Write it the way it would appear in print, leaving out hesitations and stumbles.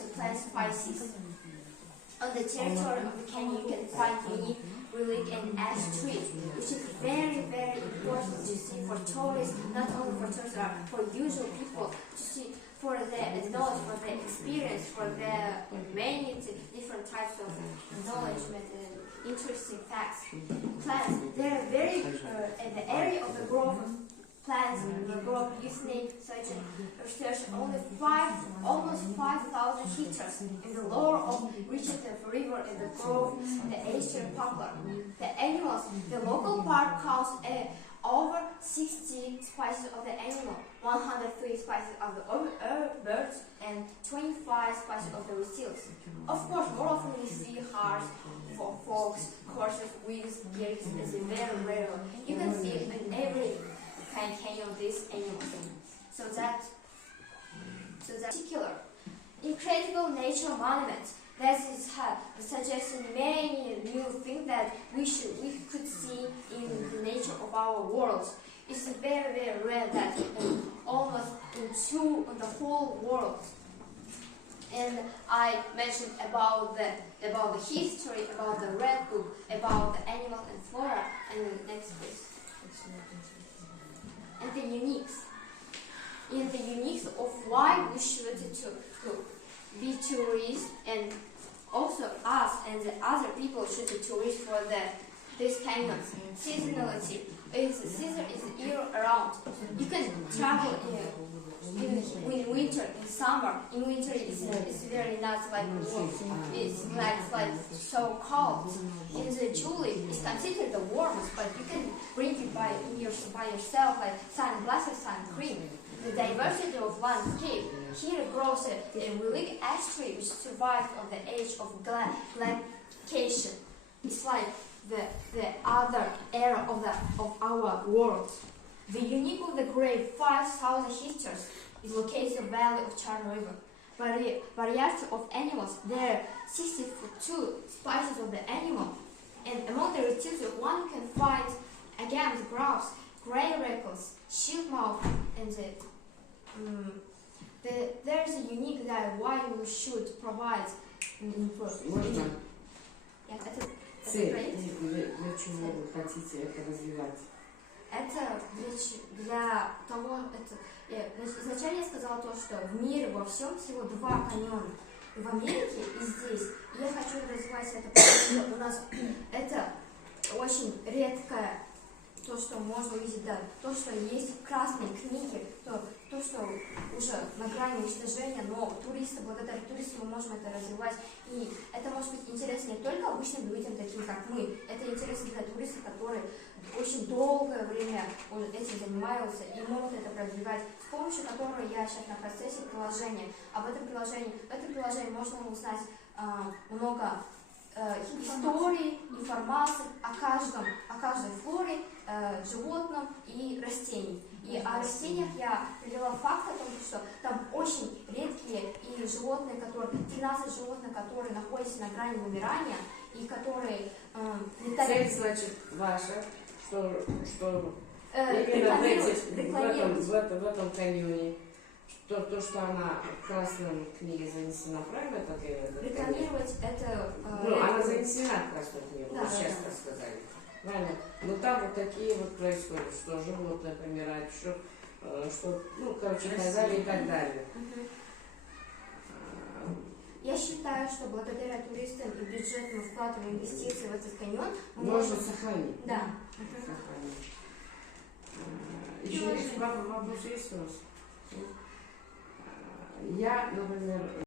to plant spices. On the territory of the canyon, you can find unique relic and ash tree, which is very, very important to see for tourists, not only for tourists, but for usual people, to see for the knowledge, for the experience, for the many different types of knowledge and interesting facts. Plants, they are very, in the area of the grove of plants, the grove youth name such as research only almost 5,000 hectares in the lower of Richardson River in the grove, the Eastern Poplar. The animals, the local park counts over 60 species of the animal, 103 species of the birds, and 25 species of the reptiles. Of course, more often we see hares, fox, horses, wheels, geese. It's very rare. You can see in every canyon these animals. So that particular incredible nature monument that is suggesting many new things that we could see in the nature of our world. It's very, very rare that almost in the whole world. And I mentioned about the history, about the Red Book, about the animals and flora, and the next please. And the uniques. In the uniques of why we should to be tourists, and also us and the other people should be tourists for this canyons. Seasonality. Season is year round. You can travel in winter, in summer. In winter it's very not like warm. It's like so cold. In the July it's considered the warmest, but you can bring it by yourself, like sunglasses, sun cream. The diversity of landscape. Here grows a relic ash tree which survived on the age of glaciation. It's like the other era of our world. The unique of the great 5,000 hectares is located in the valley of Charles River. Variety of animals, there are 62 species of the animal, and among the reptiles one can find again the grouse, gray records, shield mouth, and there's a unique that why we should provide Можно? Цель, для чего вы хотите это развивать? Это для того, изначально я сказала то, что в мире во всем всего 2 каньона. В Америке и здесь. И я хочу развивать это, потому что у нас это очень редкое, то, что можно увидеть, да, то, что есть красные книги, то, что уже на грани уничтожения, но благодаря туристам мы можем это развивать. И это может быть интересно не только обычным людям, таким как мы, это интересно для туристов, которые очень долгое время этим занимаются и могут это развивать, с помощью которого я сейчас на процессе приложения. А в этом приложении можно узнать много истории, информации о каждой флоре, животном и растениях. И о растениях я привела факт о том, что там очень редкие и животные, 13 животных, которые находятся на грани вымирания и которые летают. Цель, значит, ваша, что именно в этом каньоне, то, что она в красной книге занесена, правильно? Рекламировать это... она занесена в красную книгу, да, сейчас так сказали. Правильно? Но там вот такие вот происходят, что животные помирают, что короче, и так далее, и так далее. Я считаю, что благодаря туристам и бюджетным вкладам инвестиций в этот каньон можно сохранить. Да. Сохранить. Еще есть вопрос есть у вас? Я, например,